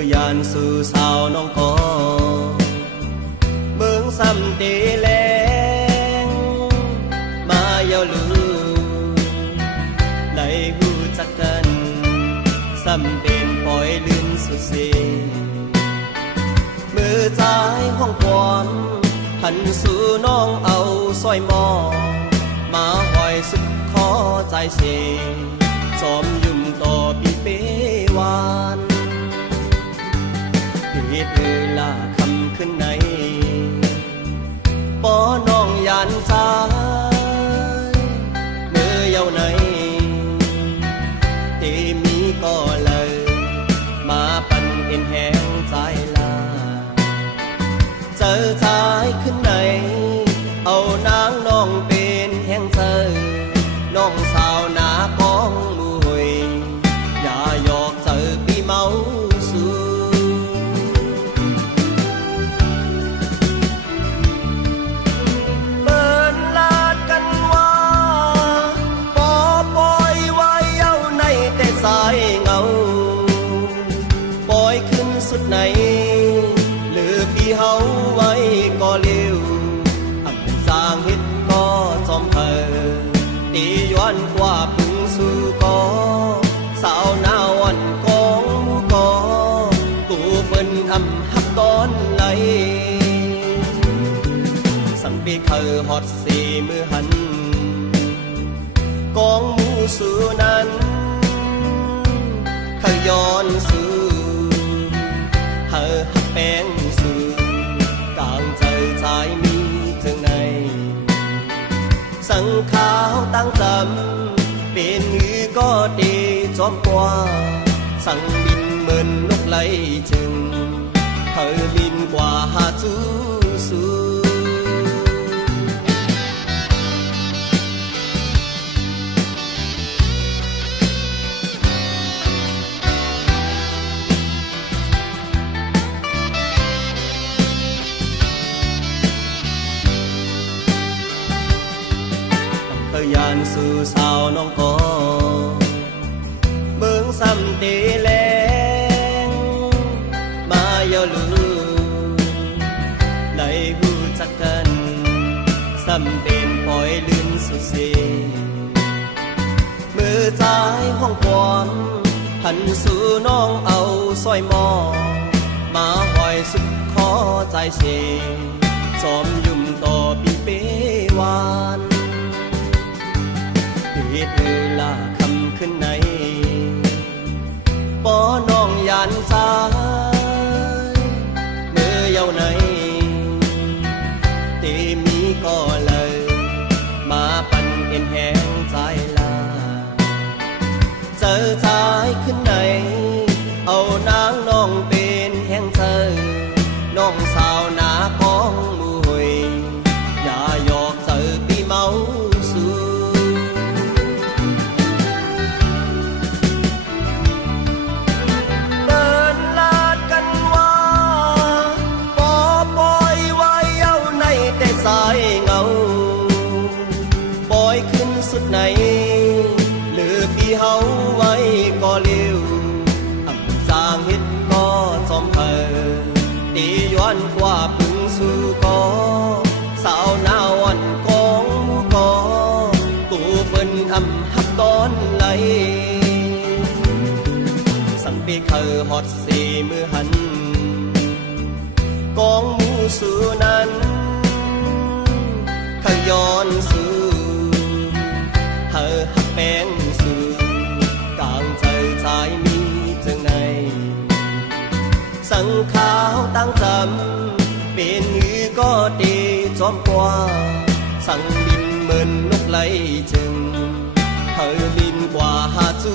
ยยานสู่สาวน้องก็เมืองซ้ำตีแรงมาเยาลือไหลหูจักกันซ้ำเป็นปล่อยลืมสุดเสียมือซ้ายห้องความหันสู่น้องเอาสร้อยมอมาห้อยสุดขอใจเสสอมยุ่มต่อปีเปวานเหตุลาคำขึ้นในปอน้องยานใจเมื่อเยาในที่มีก็เลยมาปั่นเอ็นแห้งใจลาเจอใจขึ้นในเอานางน้องเป็นแห้งเจอน้องสาวหนาป้องมวยอย่าหยอกเจอปีเมาสูเปิดลาดกันว่าปอปล่อยไว้เย้าในแต่สายเงาปล่อยขึ้นสุดไหนหรือพี่เฮาไว้ก็เลี้ยวอับจางเฮ็ดก็จอมเพอตีย้อนกว่าพึงสู่ก็สาวหน้าวันกองมูก็กูเปิ้นอำหักตอนไหลสัมปีเคยฮอดสีมือหันกองมูสู่นั้นเคยย้อนสู่เฮอหักแป้งสู่กลางใจใจมีถึงในสังขาวตั้งจำเป็นหือก็ดีจอมกว่าสั่งบินเหมือนนกไหลจึงเคยบินกว่าหาจูสูเคยยานสู่สาวน้องก็เมืองซ้ำตีแรงมาเยาลือไหลหูจักกันซ้ำเป็นปล่อยลืมสุดเสียมือซ้ายห้องความหันสู่น้องเอาสร้อยมอมาห้อยสุดขอใจเสสอมยุ่มต่อปีเปวานเหตุลาคำขึ้นในปอน้องยานใจเมื่อเยาในที่มีก็เลยมาปั่นเอ็นแห้งใจลาเจอใจขึ้นในเอานางน้องเป็นแห้งเจอน้องสาวหนาของมวยอย่าหยอกเจอปีเมาสูสายเงาปล่อยขึ้นสุดไหนหรือพี่เฮาไว้ก็เลี้ยวอับจางเฮ็ดก็จอมเพอตีย้อนกว่าพึงสู่ก็สาวหน้าวันกองมูก็กูเปิ้นอำหักตอนไหลสังปีเคยฮอดสีมือหันกองมูสู่นั้นขย้อนสู่เธอหักแป้งสู่กลางใจใจมีจึงในสังขาวตั้งจำเป็นหือก็ดีจอมกว่าสั่งบินเหมือนนกไหลจึงเธอบินกว่าหาจู